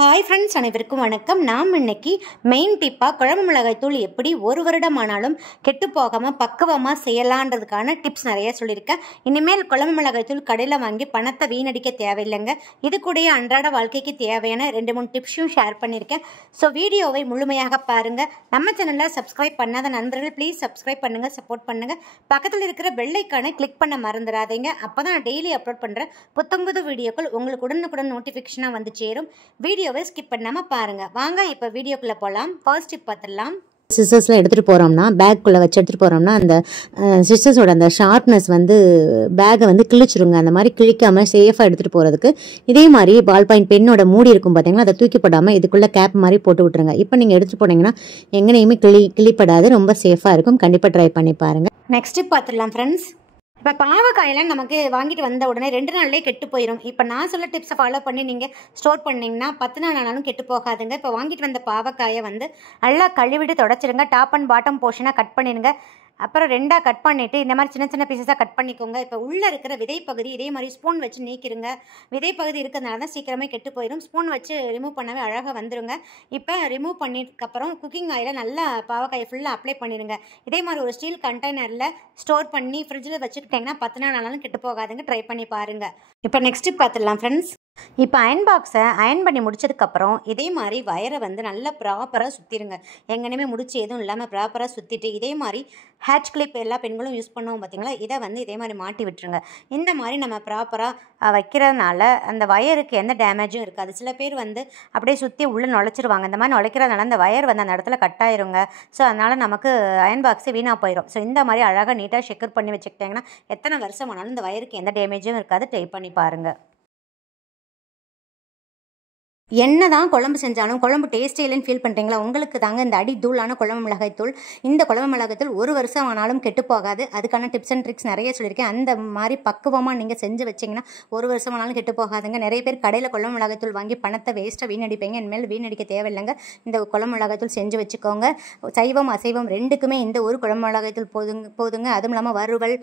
Hi friends, அனைவருக்கும் வணக்கம். நாம் இன்னைக்கு மெயின் டிப்பாக குழம்பு மிளகாய் தூள் எப்படி ஒரு வருடம் ஆனாலும் கெட்டு போகாமல் பக்குவமாக செய்யலான்றதுக்கான டிப்ஸ் நிறைய சொல்லியிருக்கேன். இனிமேல் குழம்பு மிளகாய் தூள் கடையில் வாங்கி பணத்தை வீணடிக்க தேவையில்லைங்க. இது கூடயே அன்றாட வாழ்க்கைக்கு தேவையான 2-3 டிப்ஸும் ஷேர் பண்ணியிருக்கேன். ஸோ வீடியோவை முழுமையாக பாருங்கள். நம்ம சேனலில் சப்ஸ்கிரைப் பண்ணாத நண்பர்கள் ப்ளீஸ் சப்ஸ்கிரைப் பண்ணுங்கள், சப்போர்ட் பண்ணுங்கள். பக்கத்தில் இருக்கிற பெல் ஐக்கானை கிளிக் பண்ண மறந்துடாதீங்க. அப்போ தான் நான் டெய்லி அப்லோட் பண்ணுற புத்தம்புது வீடியோக்கள் உங்களுக்கு உடனுக்குடன் நோட்டிஃபிகேஷனாக வந்து சேரும். வீடியோவை ஸ்கிப் பண்ணாமல் பாருங்கள். வாங்க இப்போ வீடியோக்குள்ளே போகலாம். ஃபர்ஸ்ட் டிப் பார்த்துடலாம். சிசர்ஸ்லாம் எடுத்துகிட்டு போகிறோம்னா, பேக்குள்ளே வச்சு எடுத்துகிட்டு போகிறோம்னா, அந்த சிசர்ஸோட அந்த ஷார்ப்னஸ் வந்து பேக்கை வந்து கிழிச்சிருங்க. அந்த மாதிரி கிழிக்காமல் சேஃபாக எடுத்துகிட்டு போகிறதுக்கு இதே மாதிரி பால் பாயிண்ட் பெண்ணோட மூடி இருக்கும் பார்த்தீங்கன்னா, அதை தூக்கி போடாமல் இதுக்குள்ளே கேப் மாதிரி போட்டு விட்டுருங்க. இப்போ நீங்கள் எடுத்துகிட்டு போனீங்கன்னா எங்கேயுமே கிளிப்படாது, ரொம்ப சேஃபாக இருக்கும். கண்டிப்பாக ட்ரை பண்ணி பாருங்கள். நெக்ஸ்ட் டிப் பார்த்துடலாம் ஃப்ரெண்ட்ஸ். இப்போ பாவக்காயெல்லாம் நமக்கு வாங்கிட்டு வந்த உடனே 2 நாள்லேயே கெட்டு போயிடும். இப்போ நான் சொல்ல டிப்ஸை ஃபாலோ பண்ணி நீங்கள் ஸ்டோர் பண்ணிங்கன்னா 10 நாள் ஆனாலும் கெட்டு போகாதுங்க. இப்போ வாங்கிட்டு வந்த பாவக்காயை வந்து நல்லா கழுவிட்டு தொடச்சிருங்க. டாப் அண்ட் பாட்டம் போர்ஷனாக கட் பண்ணிடுங்க. அப்புறம் 2ஆக கட் பண்ணிவிட்டு இந்த மாதிரி சின்ன சின்ன பீசஸாக கட் பண்ணிக்கோங்க. இப்போ உள்ளே இருக்கிற விதைப்பகுதி இதே மாதிரி ஸ்பூன் வச்சு நீக்கிருங்க. விதைப்பகுதி இருக்கிறதுனால தான் சீக்கிரமே கெட்டு போயிடும். ஸ்பூன் வச்சு ரிமூவ் பண்ணவே அழகாக வந்துடுங்க. இப்போ ரிமூவ் பண்ணிட்டுக்கப்புறம் குக்கிங் ஆயிலை நல்லா பாவக்காயை ஃபுல்லாக அப்ளை பண்ணிடுங்க. இதே மாதிரி ஒரு ஸ்டீல் கண்டெய்னரில் ஸ்டோர் பண்ணி ஃப்ரிட்ஜில் வச்சுக்கிட்டிங்கன்னா 10 நாள் ஆனாலும் கெட்டு போகாதுங்க. ட்ரை பண்ணி பாருங்கள். இப்போ நெக்ஸ்ட் டிப் பார்த்துடலாம் ஃப்ரெண்ட்ஸ். இப்போ அயன் பாக்ஸை அயன் பண்ணி முடிச்சதுக்கப்புறம் இதே மாதிரி வயரை வந்து நல்லா ப்ராப்பராக சுற்றிடுங்க. எங்கேயுமே முடிச்சு எதுவும் இல்லாமல் ப்ராப்பராக சுற்றிட்டு இதே மாதிரி ஹேட்ச் கிளிப் எல்லா பெண்களும் யூஸ் பண்ணுவோம் பார்த்தீங்களா, இதை வந்து இதே மாதிரி மாட்டி விட்டுருங்க. இந்த மாதிரி நம்ம ப்ராப்பராக வைக்கிறதுனால அந்த வயருக்கு எந்த டேமேஜும் இருக்காது. சில பேர் வந்து அப்படியே சுற்றி உள்ளே நுழைச்சிருவாங்க. இந்த மாதிரி நுழைக்கிறதுனால அந்த வயர் வந்து அந்த இடத்துல கட் ஆயிருங்க. ஸோ அதனால் நமக்கு அயன் பாக்ஸு வீணாக போயிடும். ஸோ இந்த மாதிரி அழகாக நீட்டாக செக்யூர் பண்ணி வச்சுக்கிட்டிங்கன்னா எத்தனை வருஷம் ஆனாலும் இந்த வயருக்கு எந்த டேமேஜும் இருக்காது. ட்ரை பண்ணி பாருங்கள். என்ன தான் குழம்பு செஞ்சாலும் குழம்பு டேஸ்ட்டே இல்லைன்னு ஃபீல் பண்ணுறீங்களா? உங்களுக்கு தாங்க இந்த அடி தூளான குழம்பு மிளகாய் தூள். இந்த குழம்பு மிளகாய் தூள் 1 வருஷம் ஆனாலும் கெட்டு போகாது. அதுக்கான டிப்ஸ் அண்ட் ட்ரிக்ஸ் நிறைய சொல்லியிருக்கேன். அந்த மாதிரி பக்குவமாக நீங்கள் செஞ்சு வச்சிங்கன்னா 1 வருஷம் ஆனாலும் கெட்டு போகாதுங்க. நிறைய பேர் கடையில் குழம்பு மிளகாய் தூள் வாங்கி பணத்தை வேஸ்ட்டாக வீணடிப்பீங்க. இனிமேல் வீணடிக்க தேவையில்லைங்க. இந்த குழம்பு மிளகாய் தூள் செஞ்சு வச்சுக்கோங்க. சைவம் அசைவம் ரெண்டுக்குமே இந்த ஒரு குழம்பு மிளகாய் தூள் போதுங்க. அதுவும் இல்லாமல் வறுவல்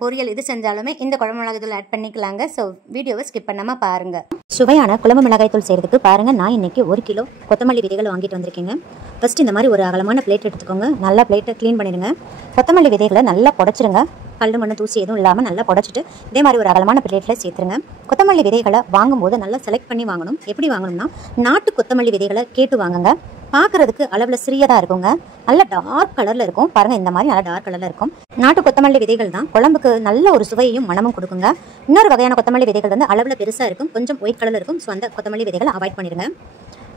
பொரியல் இது செஞ்சாலுமே இந்த குழம்பு மிளகாய் தூள் ஆட் பண்ணிக்கலாங்க. ஸோ வீடியோவை ஸ்கிப் பண்ணாமல் பாருங்கள். சுவையான குழம்பு மிளகாய் தூள் செய்கிறதுக்கு பாருங்கள், நான் இன்றைக்கி 1 கிலோ கொத்தமல்லி விதைகள் வாங்கிட்டு வந்திருக்கேங்க. ஃபஸ்ட் இந்த மாதிரி ஒரு அகலமான பிளேட் எடுத்துக்கோங்க. நல்லா பிளேட்டை க்ளீன் பண்ணிடுங்க. கொத்தமல்லி விதைகளை நல்லா புடச்சிருங்க. கல் மண்ணு தூசி எதுவும் இல்லாமல் நல்லா புடச்சிட்டு இதே மாதிரி ஒரு அகலமான பிளேட்டில் சேர்த்துருங்க. கொத்தமல்லி விதைகளை வாங்கும்போது நல்லா செலக்ட் பண்ணி வாங்கணும். எப்படி வாங்கணும்னா, நாட்டு கொத்தமல்லி விதைகளை கேட்டு வாங்குங்க. பார்க்குறதுக்கு அளவில் சிறியதாக இருக்குங்க. நல்ல டார்க் கலரில் இருக்கும். பாருங்கள், இந்த மாதிரி நல்லா டார்க் கலரில் இருக்கும். நாட்டு கொத்தமல்லி விதைகள் தான் குழம்புக்கு நல்ல ஒரு சுவையையும் மனமும் கொடுக்குங்க. இன்னொரு வகையான கொத்தமல்லி விதைகள் வந்து அளவில் பெருசாக இருக்கும், கொஞ்சம் ஒயிட் கலரில் இருக்கும். ஸோ அந்த கொத்தமல்லி விதைகளை அவாய்ட் பண்ணிடுங்க.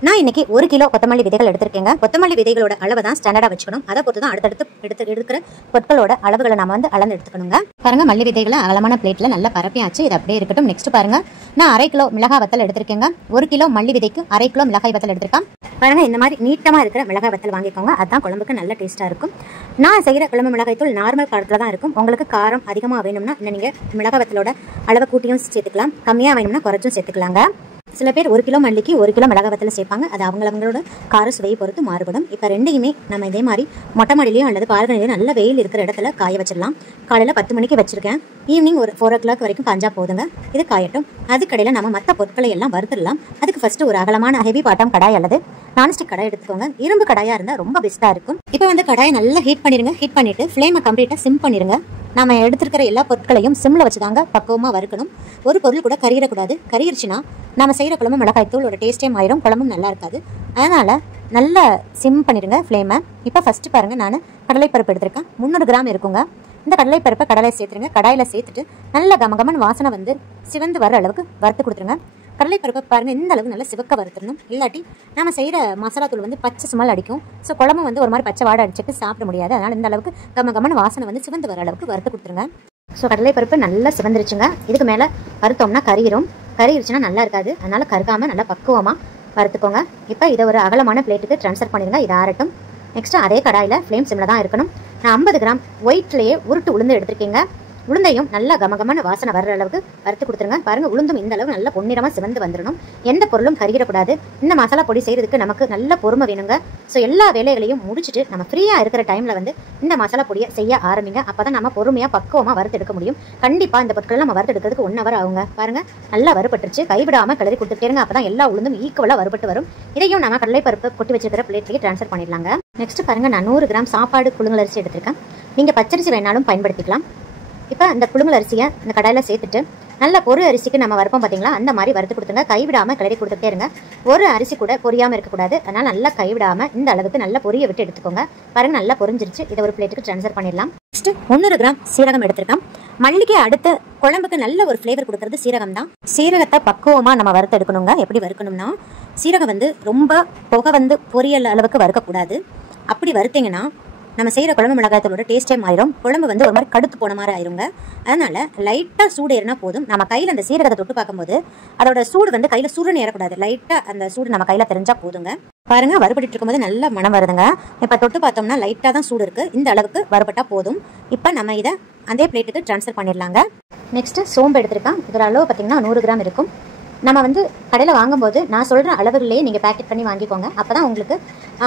நான் இன்றைக்கி 1 கிலோ கொத்தமல்லி விதைகள் எடுத்திருக்கேங்க. கொத்தமல்லி விதைகளோட அளவை தான் ஸ்டாண்டர்டாக வச்சுக்கணும். அதை பொறுத்து தான் அடுத்தடுத்து எடுக்கிற பொருட்களோட அளவுகளை நம்ம வந்து அளந்து எடுத்துக்கணுங்க. பாருங்கள், மல்லி விதைகளை அகலமான பிளேட்டில் நல்லா பரப்பியாச்சு. இது அப்படியே இருக்கட்டும். நெக்ஸ்ட் பாருங்கள், நான் 1/2 கிலோ மிளகாய் வத்தல் எடுத்திருக்கேங்க. 1 கிலோ மல்லி விதைக்கு 1/2 கிலோ மிளகாய் வத்தல் எடுத்திருக்கேன். பாருங்கள், இந்த மாதிரி நீட்டமாக இருக்கிற மிளகாய் வத்தல் வாங்கிக்கோங்க. அதுதான் குழம்புக்கு நல்ல டேஸ்ட்டாக இருக்கும். நான் செய்கிற குழம்பு மிளகாய் தூள் நார்மல் காரத்தில் தான் இருக்கும். உங்களுக்கு காரம் அதிகமாக வேணும்னா நீங்கள் மிளகாய் வத்தலோட அளவை கூட்டியும் சேர்த்துக்கலாம், கம்மியாக வேணும்னா குறைச்சும் சேர்த்துக்கலாங்க. சில பேர் 1 கிலோ மல்லிக்கு 1 கிலோ மிளகாய் வத்தல் சேர்ப்பாங்க. அது அவங்களோட கார சுவையை பொறுத்து மாறுபடும். இப்போ ரெண்டையுமே நம்ம இதே மாதிரி மொட்டை மாடிலையும் அல்லது பால்கனிலையும் நல்ல வெயில் இருக்கிற இடத்துல காய வச்சிடலாம். காலையில் 10 மணிக்கு வச்சிருக்கேன். ஈவினிங் ஒரு 4 o'clock வரைக்கும் காஞ்சா போதுங்க. இது காயட்டும். அதுக்கடையில் நம்ம மற்ற பொருட்களை எல்லாம் வறுத்துடலாம். அதுக்கு ஃபஸ்ட்டு ஒரு அகலமான ஹெவி பாட்டம் கடாய் அல்லது நான்ஸ்டிக் கடாய் எடுத்துக்கோங்க. இரும்பு கடாயாக இருந்தால் ரொம்ப பெஸ்ட்டாக இருக்கும். இப்போ வந்து கடாயை நல்லா ஹீட் பண்ணிடுங்க. ஹீட் பண்ணிவிட்டு ஃப்ளேமை கம்ப்ளீட்டாக சிம் பண்ணிடுங்க. நம்ம எடுத்துருக்கிற எல்லா பொருட்களையும் சிம்மில் வச்சு தாங்க பக்குவமாக வறுக்கணும். ஒரு பொருள் கூட கறியிடக்கூடாது. கறியிருச்சுன்னா நம்ம செய்கிற குழம்பு மிளகாய் தூள் ஒரு டேஸ்ட்டே மாறிடும், குழம்பும் நல்லா இருக்காது. அதனால் நல்லா சிம் பண்ணிடுங்க ஃப்ளேமை. இப்போ ஃபஸ்ட்டு பாருங்கள், நான் கடலைப்பருப்பு எடுத்திருக்கேன். 300 கிராம் இருக்குங்க. இந்த கடலைப்பருப்பை கடாயில் சேர்த்துருங்க. கடாயில் சேர்த்துட்டு நல்ல கமகமன் வாசனை வந்து சிவந்து வர அளவுக்கு வறுத்து கொடுத்துருங்க. கடலைப்பருப்பை பாருங்கள், இந்த அளவுக்கு நல்லா சிவக்க வறுத்துடணும். இல்லாட்டி நம்ம செய்கிற மசாலா தூள் வந்து பச்சை ஸ்மெல் அடிக்கும். ஸோ குழம்பு வந்து ஒரு மாதிரி பச்சை வாடை அடிச்சுட்டு சாப்பிட முடியாது. அதனால் இந்த அளவுக்கு கமகமன் வாசனை வந்து சிவந்து வர அளவுக்கு வறுத்து கொடுத்துருங்க. ஸோ கடலைப்பருப்பு நல்லா சிவந்துருச்சுங்க. இதுக்கு மேலே வறுத்தோம்னா கறியிருச்சுன்னா நல்லா இருக்காது. அதனால் கருகாமல் நல்லா பக்குவமாக வறுத்துக்கோங்க. இப்போ இதை ஒரு அகலமான பிளேட்டுக்கு ட்ரான்ஸ்ஃபர் பண்ணிடுங்க. இது ஆறட்டும். நெக்ஸ்ட்டு அதே கடாயில் ஃப்ளேம் சிம்மில் தான் இருக்கணும். நான் 50 கிராம் ஒயிட்லேயே உருட்டு உளுந்து எடுத்திருக்கீங்க. உளுந்தையும் நல்லா கமகமான வாசனை வர்ற அளவுக்கு வறுத்து கொடுத்துருங்க. பாருங்கள், உளுந்தும் இந்த அளவு நல்லா பொன்னிறமாக சிவந்து வந்துடணும். எந்த பொருளும் கருகிடக்கூடாது. இந்த மசாலா பொடி செய்கிறதுக்கு நமக்கு நல்ல பொறுமை வேணுங்க. ஸோ எல்லா வேலைகளையும் முடிச்சுட்டு நம்ம ஃப்ரீயாக இருக்கிற டைமில் வந்து இந்த மசாலா பொடியை செய்ய ஆரம்பிங்க. அப்போ தான் நம்ம பொறுமையாக பக்குவமாக வறுத்து எடுக்க முடியும். கண்டிப்பாக இந்த பொருட்கள் நம்ம வறுத்து எடுக்கிறதுக்கு 1 hour ஆகுங்க. பாருங்கள், நல்லா வறுபட்டுருச்சு. கைவிடாமல் கிளறி கொடுத்துட்டேருங்க. அப்போ தான் எல்லா உளுந்தும் ஈக்குவலாக வறுபட்டு வரும். இதையும் நம்ம கடலைப்பருப்பு கொட்டி வச்சிருக்கிற பிளேட்லேயே ட்ரான்ஸ்ஃபர் பண்ணிடலாங்க. நெக்ஸ்ட் பாருங்கள், நான் 100 கிராம் சாப்பாடு புழுங்கல் அரிசி எடுத்திருக்கேன். நீங்கள் பச்சரிசி வேணாலும் பயன்படுத்திக்கலாம். இப்போ இந்த புழுங்கல் அரிசியை இந்த கடாயில் சேர்த்துட்டு நல்ல பொறு அரிசிக்கு நம்ம வறுப்போம் பார்த்தீங்களா, அந்த மாதிரி வறுத்து கொடுத்துங்க. கைவிடாமல் கிளறி கொடுத்துட்டே இருங்க. ஒரு அரிசி கூட பொரியாமல் இருக்கக்கூடாது. அதனால் நல்லா கைவிடாமல் இந்த அளவுக்கு நல்லா பொரிய விட்டு எடுத்துக்கோங்க. பாருங்கள், நல்லா பொரிஞ்சிருச்சு. இதை ஒரு பிளேட்டுக்கு ட்ரான்ஸ்ஃபர் பண்ணிடலாம். நெக்ஸ்ட் 100 கிராம் சீரகம் எடுத்துருக்கோம். மல்லிகை அடுத்த குழம்புக்கு நல்ல ஒரு ஃப்ளேவர் கொடுக்கறது சீரகம் தான். சீரகத்தை பக்குவமாக நம்ம வறுத்து எடுக்கணுங்க. எப்படி வறுக்கணும்னா, சீரகம் வந்து ரொம்ப புகை வந்து பொரியல் அளவுக்கு வறுக்கக்கூடாது. அப்படி வறுத்தீங்கன்னா நம்ம செய்கிற குழம்பு மிளகாய்த்தூளோட டேஸ்ட்டே மாறிடும். குழம்பு வந்து ஒரு மாதிரி கடுத்து போன மாதிரி ஆயிருங்க. அதனால் லைட்டாக சூடு ஏறினா போதும். நம்ம கையில் அந்த சீரகத்தை தொட்டு பார்க்கும்போது அதோட சூடு வந்து கையில் சுருன்னு ஏறக்கூடாது. லைட்டாக அந்த சூடு நம்ம கையில் தெரிஞ்சால் போதுங்க. பாருங்கள், வறுபட்டு இருக்கும்போது நல்ல மனம் வருதுங்க. இப்போ தொட்டு பார்த்தோம்னா லைட்டாக தான் சூடு இருக்குது. இந்த அளவுக்கு வறுபட்டால் போதும். இப்போ நம்ம இதை அதே பிளேட்டுக்கு ட்ரான்ஸ்ஃபர் பண்ணிடலாங்க. நெக்ஸ்ட்டு சோம்பு எடுத்துருக்கேன். இதோட அளவு பார்த்திங்கன்னா 100 கிராம் இருக்கும். நம்ம வந்து கடையில் வாங்கும்போது நான் சொல்கிற அளவுலேயே நீங்கள் பேக்கெட் பண்ணி வாங்கிக்கோங்க. அப்போ தான் உங்களுக்கு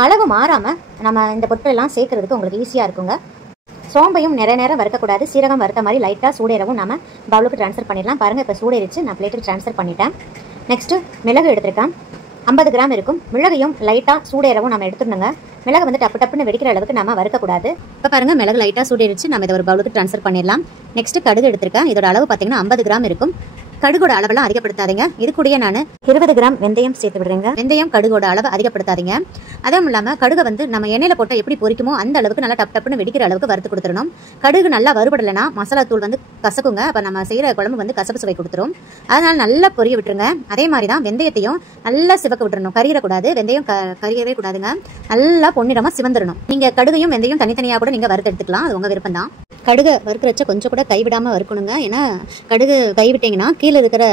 அளவு மாறாமல் நம்ம இந்த பொருட்களெல்லாம் சேர்க்குறதுக்கு உங்களுக்கு ஈஸியாக இருக்குங்க. சோம்பையும் நிறைய நேரம் வறுக்கக்கூடாது. சீரகம் வறுத்த மாதிரி லைட்டாக சூடேறவும் நம்ம பவுலுக்கு ட்ரான்ஸ்ஃபர் பண்ணிடலாம். பாருங்கள், இப்போ சூடேறிச்சு. நான் பிளேட்டுக்கு ட்ரான்ஸ்ஃபர் பண்ணிட்டேன். நெக்ஸ்ட்டு மிளகு எடுத்துருக்கேன். 50 கிராம் இருக்கும். மிளகையும் லைட்டாக சூடேறவும் நம்ம எடுத்துடணுங்க. மிளகு வந்து டப்பு டப்புன்னு வெடிக்கிற அளவுக்கு நம்ம வறுக்கக்கூடாது. இப்போ பாருங்கள், மிளகு லைட்டாக சூடேறிச்சு. நம்ம இதை ஒரு பவுலுக்கு ட்ரான்ஸ்ஃபர் பண்ணிடலாம். நெக்ஸ்ட்டு கடுகு எடுத்திருக்கேன். இதோட அளவு பார்த்தீங்கன்னா 50 கிராம் இருக்கும். கடுகோட அளவெல்லாம் அதிகப்படுத்தாதீங்க. இது கூடயே நான் 20 கிராம் வெந்தயம் சேர்த்து விடுறேங்க. வெந்தயம் கடுகோட அளவு அதிகப்படுத்தாதீங்க. அதுவும் இல்லாமல் கடுகை வந்து நம்ம எண்ணெயில் போட்டால் எப்படி பொரிக்குமோ அந்த அளவுக்கு நல்லா டப் டப்புன்னு வெடிக்கிற அளவுக்கு வறுத்து கொடுத்துடணும். கடுகு நல்லா வறுபடலைன்னா மசாலா தூள் வந்து கசக்குங்க. அப்போ நம்ம செய்கிற குழம்பு வந்து கசப்பு சுவை கொடுத்துரும். அதனால் நல்லா பொரிய விட்டுருங்க. அதே மாதிரி தான் வெந்தயத்தையும் நல்லா சிவக்க விட்டுறணும். கறியிடக்கூடாது. வெந்தயம் கறியவே கூடாதுங்க. நல்லா பொன்னிறமாக சிவந்துடணும். நீங்கள் கடுகையும் வெந்தயம் தனித்தனியாக கூட நீங்கள் வறுத்து எடுத்துக்கலாம். அது உங்கள் விருப்பம் தான். கடுகை வறுக்கிறச்ச கொஞ்சம் கூட கைவிடாமல் வறுக்கணுங்க. ஏன்னா கடுகு கைவிட்டிங்கன்னா கீழே இருக்கிற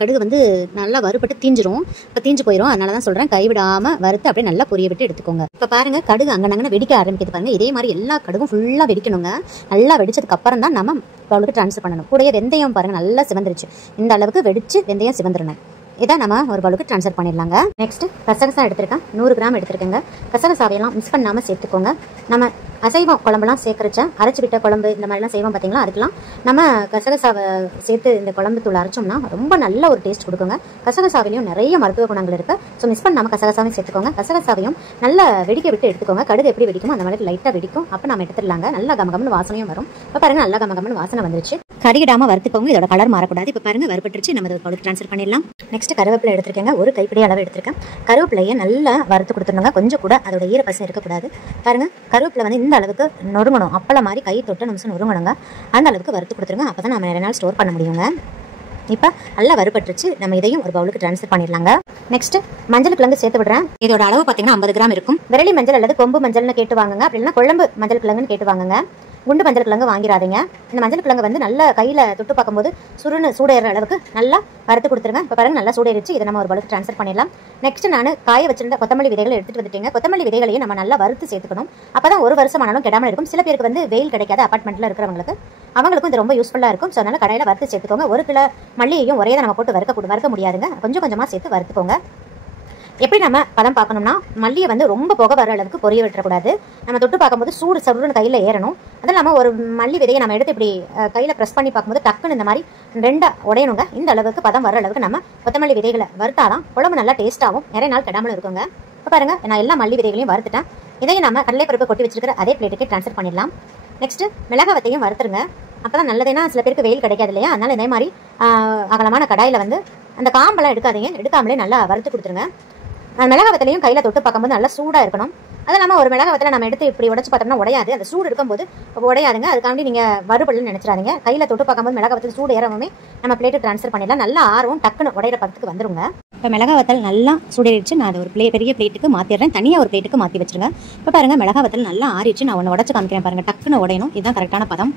கடுகு வந்து நல்லா வறுபட்டு தீஞ்சிரும். இப்போ தீஞ்சு போயிடும். அதனால தான் சொல்கிறேன், கைவிடாமல் வறுத்து அப்படியே நல்லா பொரிய விட்டு எடுத்துக்கோங்க. இப்போ பாருங்கள், கடுகு அங்கனங்கன்னு வெடிக்க ஆரம்பிக்குது பாருங்கள். இதே மாதிரி எல்லா கடுகும் ஃபுல்லாக வெடிக்கணுங்க. நல்லா வெடிச்சதுக்கு அப்புறம் தான் நம்ம பவுலுக்கு ட்ரான்ஸ்ஃபர் பண்ணணும். கூடயே வெந்தயம் பாருங்கள் நல்லா சிவந்துருச்சு. இந்த அளவுக்கு வெடிச்சு வெந்தயம் சிவந்துடணும். இதை நம்ம ஒரு பவுலுக்கு ட்ரான்ஸ்ஃபர் பண்ணிடலாங்க. நெக்ஸ்ட் கசகசா எடுத்திருக்கேன். 100 கிராம் எடுத்துருக்கேங்க. கசகசாவையெல்லாம் மிக்ஸ் பண்ணாமல் சேர்த்துக்கோங்க. நம்ம அசைவம் குழம்புலாம் சேர்க்குறச்ச அரைச்சி விட்ட குழம்பு இந்த மாதிரிலாம் செய்வோம் பார்த்தீங்களா, அதுக்கெலாம் நம்ம கசகசாவை சேர்த்து இந்த குழம்பு தூள் அரைச்சோம்னா ரொம்ப நல்ல ஒரு டேஸ்ட் கொடுக்குங்க. கசகசாவிலையும் நிறைய மருத்துவ குணங்கள் இருக்குது. ஸோ மிஸ் பண்ணாமல் கசகசாவையும் சேர்த்துக்கோங்க. கசகசாவையும் நல்லா வெடிக்க விட்டு எடுத்துக்கோங்க. கடுகு எப்படி வெடிக்குமோ அந்த மாதிரி லைட்டாக வெடிக்கும். அப்போ நம்ம எடுத்துடலாங்க. நல்லா கமகம்னு வாசனையும் வரும். இப்போ பாருங்கள், நல்லா கமகம்னு வாசனை வந்துருச்சு. கறியிடாமல் வறுத்துக்கோங்க. இதோட கலர் மாறக்கூடாது. இப்போ பாருங்கள், வறுபட்டுருச்சு. நம்ம ஒரு பவுலுக்கு ட்ரான்ஸ்ஃபர் பண்ணிடலாம். நெக்ஸ்ட் கருவேப்பிலை எடுத்துருக்கேங்க. ஒரு கைப்பிடி அளவு எடுத்துருக்கேன். கருவேப்பிலையை நல்லா வறுத்து கொடுத்துருங்க. கொஞ்சம் கூட அதோட ஈரப்பசம் இருக்கக்கூடாது. பாருங்கள், கருவேப்பிலை வந்து இந்த அளவுக்கு நொறுங்கணும். அப்பளம் மாதிரி கை தொட்டு நிமிஷம் நொறுங்கணுங்க. அந்த அளவுக்கு வறுத்து கொடுத்துருங்க. அப்போ தான் நம்ம நிறைய நாள் ஸ்டோர் பண்ண முடியுங்க. இப்போ நல்லா வறுபட்டுருச்சு. நம்ம இதையும் ஒரு பவுலுக்கு ட்ரான்ஸ்ஃபர் பண்ணிடலாங்க. நெக்ஸ்ட் மஞ்சள் கிழங்கு சேர்த்து விடுறேன். இதோட அளவு பார்த்தீங்கன்னா 50 கிராம் இருக்கும். விரலி மஞ்சள் அல்லது கொம்பு மஞ்சள்னு கேட்டு வாங்குங்க. அப்படின்னா குழம்பு மஞ்சள் கிழங்குன்னு கேட்டு வாங்குங்க. குண்டு மஞ்சள் கிழங்கு வாங்கிடாதீங்க. இந்த மஞ்சள் கிழங்கு வந்து நல்லா கையில் தொட்டு பார்க்கும்போது சுருன்னு சூடேற அளவுக்கு நல்லா வறுத்து கொடுத்துருங்க. இப்போ பாருங்கள், நல்லா சூடேறிச்சு. இதை நம்ம ஒரு பவுலுக்கு ட்ரான்ஸ்ஃபர் பண்ணிடலாம். நெக்ஸ்ட் நான் காய வச்சிருந்த கொத்தமல்லி விதைகளை எடுத்துகிட்டு வந்துட்டீங்க. கொத்தமல்லி விதைகளையும் நம்ம நல்லா வறுத்து சேர்த்துக்கணும். அப்போ தான் ஒரு வருஷம் ஆனாலும் கெடாமல் இருக்கும். சில பேருக்கு வந்து வெயில் கிடைக்காத அப்பார்ட்மெண்ட்டில் இருக்கிறவங்களுக்கு அவங்களுக்கும் இது ரொம்ப யூஸ்ஃபுல்லாக இருக்கும். ஸோ அதனால் கடையில் வறுத்து சேர்த்துக்கோங்க. ஒரு கிலோ மல்லியையும் ஒரே தான் நம்ம போட்டு வறுக்க முடியாதுங்க. கொஞ்சம் கொஞ்சமாக சேர்த்து வறுத்துக்கோங்க. எப்படி நம்ம பதம் பார்க்கணும்னா, மல்லியை வந்து ரொம்ப புகை வர அளவுக்கு பொரிய விட்டுறக்கூடாது. நம்ம தொட்டு பார்க்கும்போது சூடு சருன்னு கையில் ஏறணும். அது இல்லாமல் ஒரு மல்லி விதையை நம்ம எடுத்து இப்படி கையில் ப்ரெஸ் பண்ணி பார்க்கும்போது டக்குன்னு இந்த மாதிரி 2 உடையணுங்க. இந்த அளவுக்கு பதம் வர அளவுக்கு நம்ம கொத்தமல்லி விதைகளை வறுத்தாதான் குழம்பு நல்லா டேஸ்ட்டாகவும் நிறைய நாள் கெடாமலும் இருக்குங்க. இப்போ பாருங்கள், நான் எல்லா மல்லி விதைகளையும் வறுத்துட்டேன். இதையும் நம்ம கடலைப்பருப்பு கொட்டி வச்சிருக்கிற அதே பிளேட்டுக்கு ட்ரான்ஸ்ஃபர் பண்ணிடலாம். நெக்ஸ்ட்டு மிளகாவத்தையும் வறுத்துருங்க. அப்போ தான் நல்லதுன்னா சில பேருக்கு வெயில் கிடைக்காது இல்லையா, அதனால் இதே மாதிரி அகலமான கடாயில் வந்து அந்த காம்பெல்லாம் எடுக்காதீங்க. எடுக்காமலே நல்லா வறுத்து கொடுத்துருங்க. மிளகாவத்திலையும் கையில் தொட்டு பார்க்கும்போது நல்லா சூடாக இருக்கணும். அது இல்லாமல் ஒரு மிளகாவத்தில் நம்ம எடுத்து இப்படி உடச்சி பார்த்தோம்னா உடையாது. அந்த சூடு இருக்கும்போது உடையாதுங்க. அதுக்காண்டி நீங்கள் வறுபடலன்னு நினச்சிடாதீங்க. கையில் தொட்டு பார்க்கும்போது மிளகாவத்தில் சூடு ஏறவுமே நம்ம பிளேட்டு ட்ரான்ஸ்ஃபர் பண்ணிடலாம். நல்லா ஆர்வம் டக்குன்னு உடையிற பக்கத்துக்கு வந்துருங்க. இப்போ மிளகாவத்தல் நல்லா சூடேறிச்சு. நான் அதை ஒரு பெரிய பிளேட்டுக்கு மாற்றிடுறேன். தனியாக ஒரு பிளேட்டுக்கு மாற்றி வச்சுருங்க. இப்போ பாருங்கள், மிளகாவத்தல் நல்லா ஆறிச்சு. நான் ஒன்று உடச்சி காமிக்கிறேன் பாருங்கள். டக்குன்னு உடையணும். இதுதான் கரெக்டான பதம்.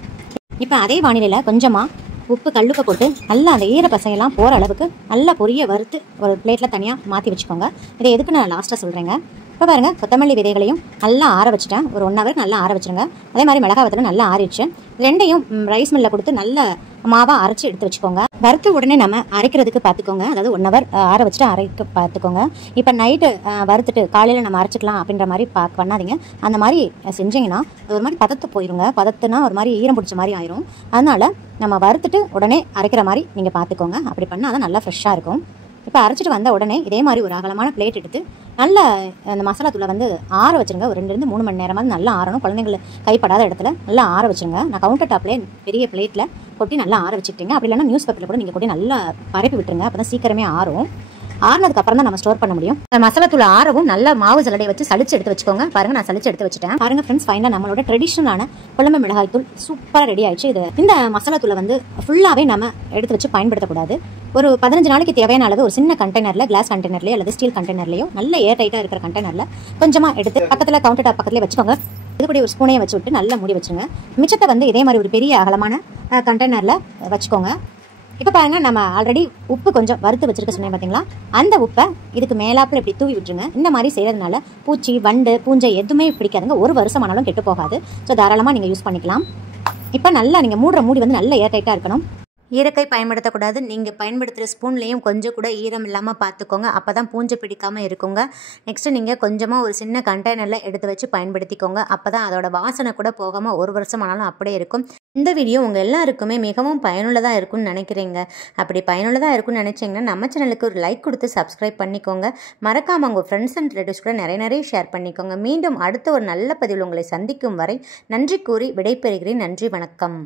இப்போ அதே வானிலையில் கொஞ்சமாக உப்பு கல்லுக்க போட்டு நல்லா அந்த ஈர பசையெல்லாம் போகிற அளவுக்கு நல்லா பொரிய வறுத்து ஒரு பிளேட்டில் தனியாக மாற்றி வச்சுக்கோங்க. இதை எதுக்கு நான் லாஸ்ட்டாக சொல்கிறேங்க. இப்போ பாருங்கள், கொத்தமல்லி விதைகளையும் நல்லா ஆற வச்சுட்டேன். ஒரு 1 hour நல்லா ஆற வச்சுருங்க. அதே மாதிரி மிளகாய் வத்தலும் நல்லா ஆறிடுச்சு. ரெண்டையும் ரைஸ் மில்லில் கொடுத்து நல்ல மாவாக அரைச்சி எடுத்து வச்சுக்கோங்க. வறுத்த உடனே நம்ம அரைக்கிறதுக்கு பார்த்துக்கோங்க. அதாவது 1 hour ஆற வச்சுட்டு அரைக்க பார்த்துக்கோங்க. இப்போ நைட்டு வறுத்துட்டு காலையில் நம்ம அரைச்சிக்கலாம் அப்படின்ற மாதிரி பண்ணாதீங்க. அந்த மாதிரி செஞ்சிங்கன்னா ஒரு மாதிரி பதத்து போயிருங்க. பதத்துனா ஒரு மாதிரி ஈரம் பிடிச்ச மாதிரி ஆயிரும். அதனால் நம்ம வறுத்துட்டு உடனே அரைக்கிற மாதிரி நீங்கள் பார்த்துக்கோங்க. அப்படி பண்ணால் தான் நல்லா ஃப்ரெஷ்ஷாக இருக்கும். இப்போ அரைச்சிட்டு வந்த உடனே இதே மாதிரி ஒரு அகலமான பிளேட் எடுத்து நல்லா அந்த மசாலா தூளை வந்து ஆற வச்சுருங்க. ஒரு 2-3 மணி நேரமாவது நல்லா ஆறணும். குழந்தைங்களுக்கு கைப்படாத இடத்துல நல்லா ஆற வச்சுருங்க. நான் கவுண்டர் டாப்லேயே பெரிய பிளேட்டில் கொட்டி நல்லா ஆற வச்சுக்கிட்டீங்க. அப்படி இல்லைன்னா நியூஸ் பேப்பரில் கூட நீங்கள் கொட்டி நல்லா பரப்பி விட்டுருங்க. அப்போ தான் சீக்கிரமே ஆறும். ஆறுனதுக்கு அப்புறம் தான் நம்ம ஸ்டோர் பண்ண முடியும். மசாலா தூள் ஆறவும் நல்ல மாவு சலடை வச்சு சளிச்சு எடுத்து வச்சுக்கோங்க. பாருங்க, நான் சளிச்சு எடுத்து வச்சுட்டேன். பாருங்க ஃப்ரெண்ட்ஸ், ஃபைனலாக நம்மளோட ட்ரெடிஷனலான குழம்பு மிளகாய் தூள் சூப்பராக ரெடி ஆயிடுச்சு. இது இந்த மசாலா தூளை வந்து ஃபுல்லாகவே நம்ம எடுத்து வச்சு பயன்படுத்தக்கூடாது. ஒரு 15 நாளைக்கு தேவையான அளவு ஒரு சின்ன கண்டெய்னரில், கிளாஸ் கண்டெய்னர்லையோ அல்லது ஸ்டீல் கண்டெய்னர்லையோ நல்ல ஏர் டைட்டாக இருக்கிற கண்டெய்னரில் கொஞ்சமாக எடுத்து பக்கத்தில் கவுண்டர் டாப் பக்கத்துலேயே வச்சுக்கோங்க. இது கூட ஒரு ஸ்பூனையை வச்சு விட்டு நல்லா மூடி வச்சுருங்க. மிச்சத்தை வந்து இதே மாதிரி ஒரு பெரிய அகலமான கண்டெய்னரில் வச்சுக்கோங்க. இப்போ பாருங்க, நம்ம ஆல்ரெடி உப்பு கொஞ்சம் வறுத்து வச்சிருக்க சொன்னேன் பார்த்தீங்களா, அந்த உப்பை இதுக்கு மேலாப்பில் இப்படி தூவி விட்டுருங்க. இந்த மாதிரி செய்கிறதுனால பூச்சி, வண்டு, பூஞ்சை எதுவுமே பிடிக்காதுங்க. 1 வருஷம் ஆனாலும் கெட்டு போகாது. ஸோ தாராளமாக நீங்கள் யூஸ் பண்ணிக்கலாம். இப்போ நல்லா நீங்கள் மூடுற மூடி வந்து நல்ல ஏர் டைட்டாக இருக்கணும். ஈரக்கை பயன்படுத்தக்கூடாது. நீங்கள் பயன்படுத்துகிற ஸ்பூன்லேயும் கொஞ்சம் கூட ஈரம் இல்லாமல் பார்த்துக்கோங்க. அப்போ தான் பூஞ்சை பிடிக்காமல் இருக்குங்க. நெக்ஸ்ட்டு நீங்கள் கொஞ்சமாக ஒரு சின்ன கண்டெய்னரில் எடுத்து வச்சு பயன்படுத்திக்கோங்க. அப்போ தான் அதோட வாசனை கூட போகாமல் 1 வருஷம் ஆனாலும் அப்படியே இருக்கும். இந்த வீடியோ உங்கள் எல்லாருக்குமே மிகவும் பயனுள்ளதாக இருக்கும்னு நினைக்கிறீங்க. அப்படி பயனுள்ளதாக இருக்கும்னு நினச்சிங்கன்னா நம்ம சேனலுக்கு ஒரு லைக் கொடுத்து சப்ஸ்கிரைப் பண்ணிக்கோங்க. மறக்காமல் உங்கள் ஃப்ரெண்ட்ஸ் அண்ட் ரிலேட்டிவ்ஸ் கூட நிறைய ஷேர் பண்ணிக்கோங்க. மீண்டும் அடுத்த ஒரு நல்ல பதிவில் உங்களை சந்திக்கும் வரை நன்றி கூறி விடைபெறுகிறேன். நன்றி, வணக்கம்.